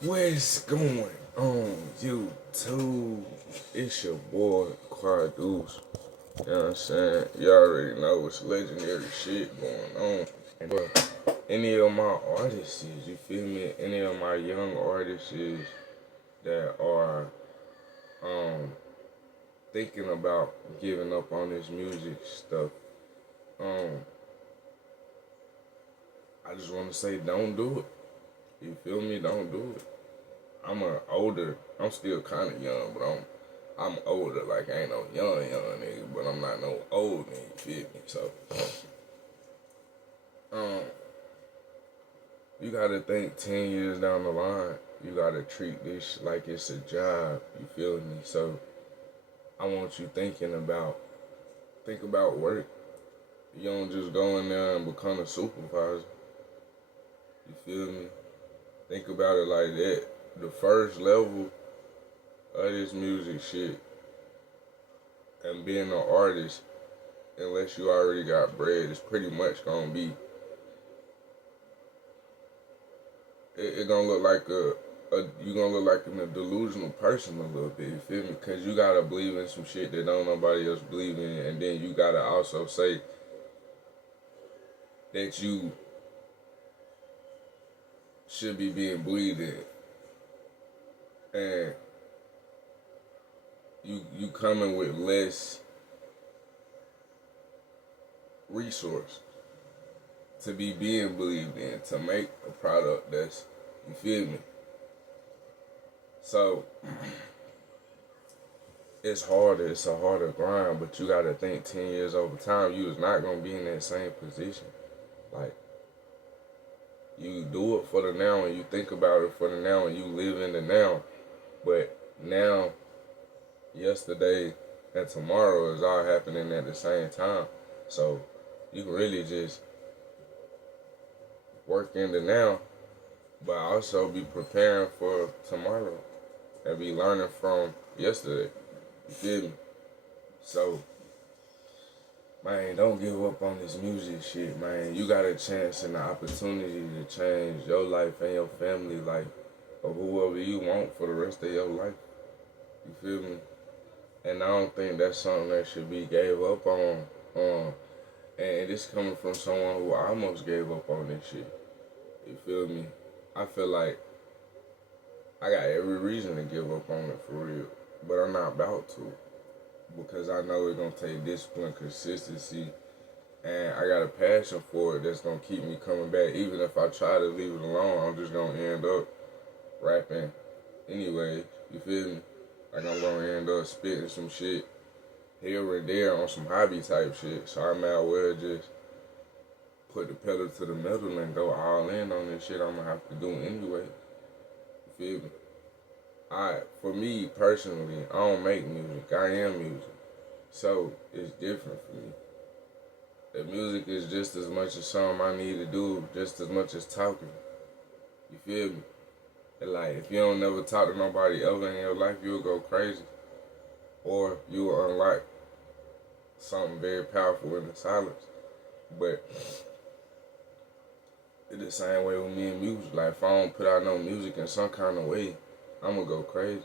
What's going on YouTube? It's your boy Quadeuce. You know what I'm saying? You already know it's legendary shit going on. And any of my artists, you feel me? Any of my young artists that are um thinking about giving up on this music stuff, um, I just wanna say don't do it. You feel me? Don't do it. I'm still kinda young, but I'm older, like I ain't no young nigga, but I'm not no old nigga, you feel me? So um you gotta think 10 years down the line. You gotta treat this like it's a job, you feel me? So I want you think about work. You don't just go in there and become a supervisor. You feel me? Think about it like that. The first level of this music shit and being an artist, unless you already got bread, it's pretty much gonna be. It gonna look like you gonna look like a delusional person a little bit. You feel me? Cause you gotta believe in some shit that don't nobody else believe in, and then you gotta also say that you should be being believed in, and you coming with less resource to be being believed in to make a product that's, you feel me? So it's harder, it's a harder grind, but you gotta think 10 years over time, you is not gonna be in that same position. Like, you do it for the now and you think about it for the now and you live in the now. But now, yesterday, and tomorrow is all happening at the same time. So you can really just work in the now, but also be preparing for tomorrow and be learning from yesterday. You feel me? So, man, don't give up on this music shit, man. You got a chance and the opportunity to change your life and your family life or whoever you want for the rest of your life. You feel me? And I don't think that's something that should be gave up on. And this coming from someone who almost gave up on this shit. You feel me? I feel like I got every reason to give up on it for real, but I'm not about to because I know it's gonna take discipline, consistency, and I got a passion for it that's gonna keep me coming back. Even if I try to leave it alone, I'm just gonna end up rapping anyway. You feel me? Like I'm gonna end up spitting some shit here and there on some hobby type shit. So I might as well just put the pedal to the metal and go all in on this shit I'm gonna have to do anyway. You feel me? For me personally, I don't make music. I am music. So it's different for me. The music is just as much as something I need to do, just as much as talking. You feel me? And like, if you don't never talk to nobody ever in your life, you'll go crazy. Or you will unlock something very powerful in the silence. But it's the same way with me and music. Like, if I don't put out no music in some kind of way, I'm gonna go crazy.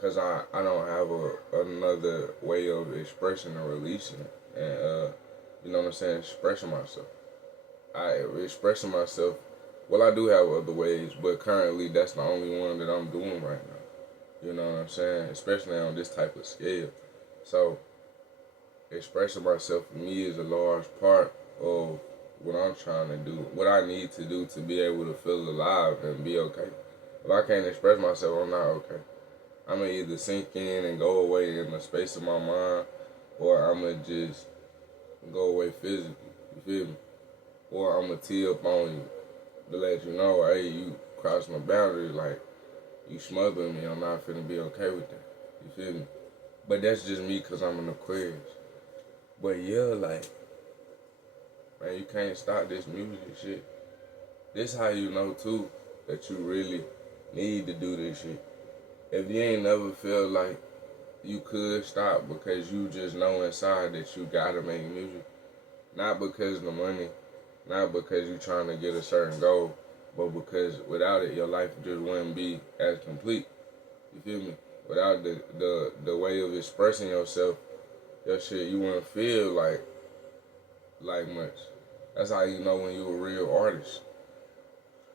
Cause I don't have another way of expressing or releasing it. And you know what I'm saying, expressing myself. Expressing myself, well, I do have other ways, but currently that's the only one that I'm doing right now. You know what I'm saying? Especially on this type of scale. So expressing myself for me is a large part of what I'm trying to do, what I need to do to be able to feel alive and be okay. If I can't express myself, I'm not okay. I'm gonna either sink in and go away in the space of my mind, or I'm gonna just go away physically. You feel me? Or I'm gonna tee up on you to let you know, hey, you crossed my boundary, like, you smothering me, I'm not finna be okay with that. You feel me? But that's just me because I'm an Aquarius. But yeah, like, man, you can't stop this music shit. This how you know, too, that you really need to do this shit. If you ain't never felt like you could stop because you just know inside that you gotta make music, not because of the money, not because you trying to get a certain goal, but because without it, your life just wouldn't be as complete. You feel me? Without the way of expressing yourself, your shit, you wouldn't feel like much. That's how you know when you a real artist.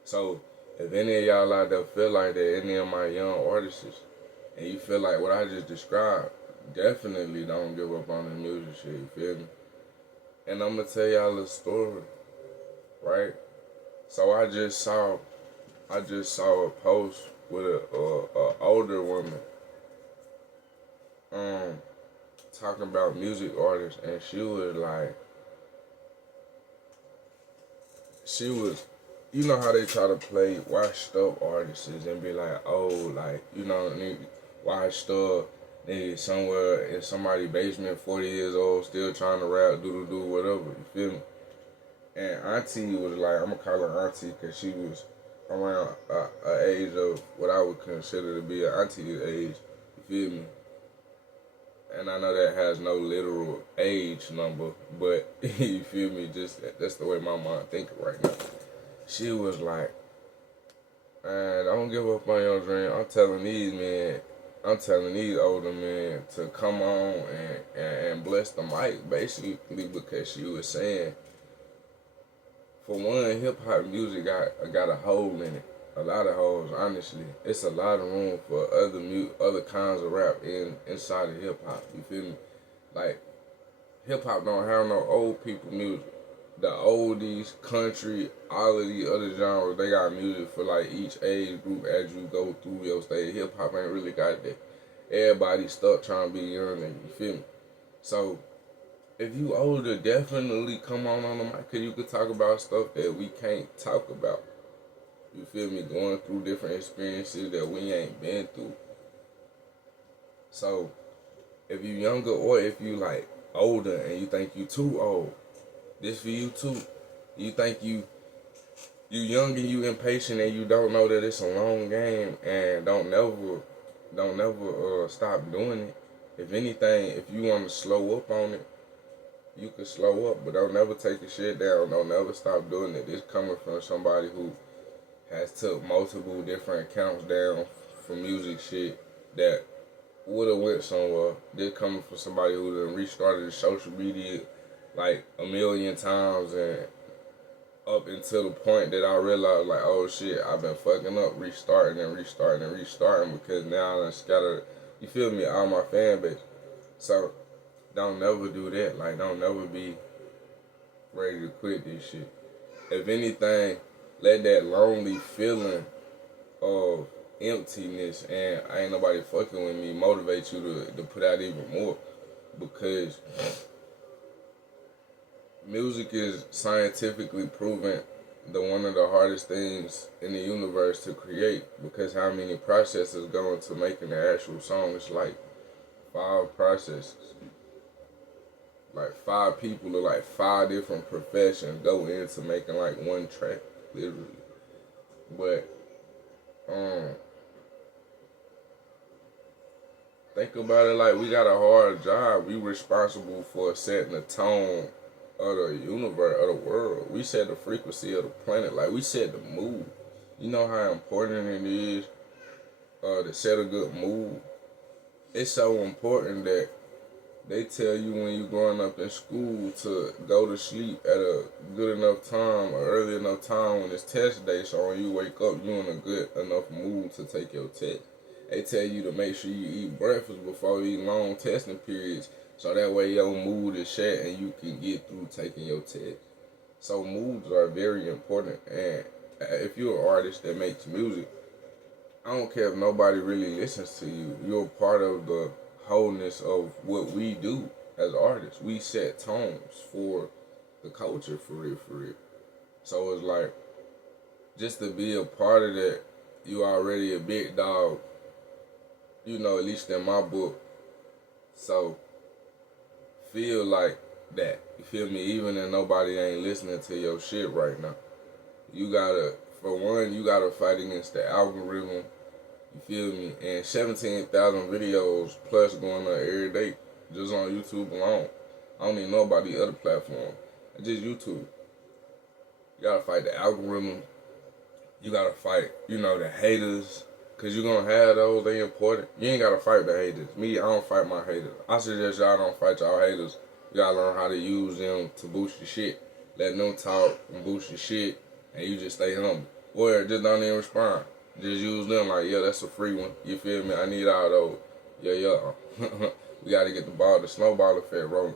So if any of y'all out there feel like that, any of my young artists, and you feel like what I just described, definitely don't give up on the music shit. You feel me? And I'm gonna tell y'all a story, right? So I just saw a post with a older woman, um, talking about music artists, and she was, you know how they try to play washed up artists and be like, oh, like, you know, washed up, nigga somewhere in somebody's basement, 40 years old, still trying to rap, do whatever, you feel me? And Auntie was like, I'm gonna call her Auntie because she was around a age of what I would consider to be an auntie age, you feel me? And I know that has no literal age number, but you feel me? Just that's the way my mind thinking right now. She was like, "Man, don't give up on your dream. I'm telling these older men to come on and bless the mic, basically because she was saying, for one, hip hop music got a hole in it, a lot of holes. Honestly, it's a lot of room for other kinds of rap inside of hip hop. You feel me? Like hip hop don't have no old people music. The oldies, country, all of these other genres, they got music for like each age group as you go through your stage. Hip hop ain't really got that. Everybody stuck trying to be young, and you feel me? So if you older, definitely come on the mic, cause you could talk about stuff that we can't talk about. You feel me? Going through different experiences that we ain't been through. So if you younger or if you like older and you think you too old, this for you too. You think you young and you impatient and you don't know that it's a long game and don't never stop doing it. If anything, if you want to slow up on it, you can slow up, but don't never take your shit down. Don't never stop doing it. This coming from somebody who has took multiple different accounts down for music shit that would have went somewhere. This coming from somebody who done restarted the social media like a million times and up until the point that I realized like, oh shit, I've been fucking up, restarting because now I done scattered, you feel me, all my fan base. So don't never do that. Like don't never be ready to quit this shit. If anything, let that lonely feeling of emptiness and I ain't nobody fucking with me motivate you to put out even more, because music is scientifically proven one of the hardest things in the universe to create, because how many processes go into making the actual song? It's like 5 processes. Like 5 people or like 5 different professions go into making like one track, literally. But think about it like we got a hard job. We responsible for setting the tone of the universe, of the world. We set the frequency of the planet. Like we set the mood. You know how important it is to set a good mood. It's so important that they tell you when you're growing up in school to go to sleep at a good enough time or early enough time when it's test day, so when you wake up, you're in a good enough mood to take your test. They tell you to make sure you eat breakfast before you eat long testing periods, so that way your mood is set and you can get through taking your test. So moods are very important, and if you're an artist that makes music, I don't care if nobody really listens to you. You're part of the wholeness of what we do as artists. We set tones for the culture, for real, for real. So it's like, just to be a part of that, you already a big dog, you know, at least in my book. So feel like that. You feel me? Even if nobody ain't listening to your shit right now. You gotta, for one, you gotta fight against the algorithm. You feel me? And 17,000 videos plus going on every day, just on YouTube alone. I don't even know about the other platforms. It's just YouTube. You gotta fight the algorithm. You gotta fight, the haters. Cause you gonna have those, they important. You ain't gotta fight the haters. Me, I don't fight my haters. I suggest y'all don't fight y'all haters. You gotta learn how to use them to boost your shit. Let them talk and boost your shit, and you just stay humble. Or just don't even respond. Just use them like, yeah, that's a free one. You feel me? I need all those. Yeah. We gotta get the snowball effect rolling.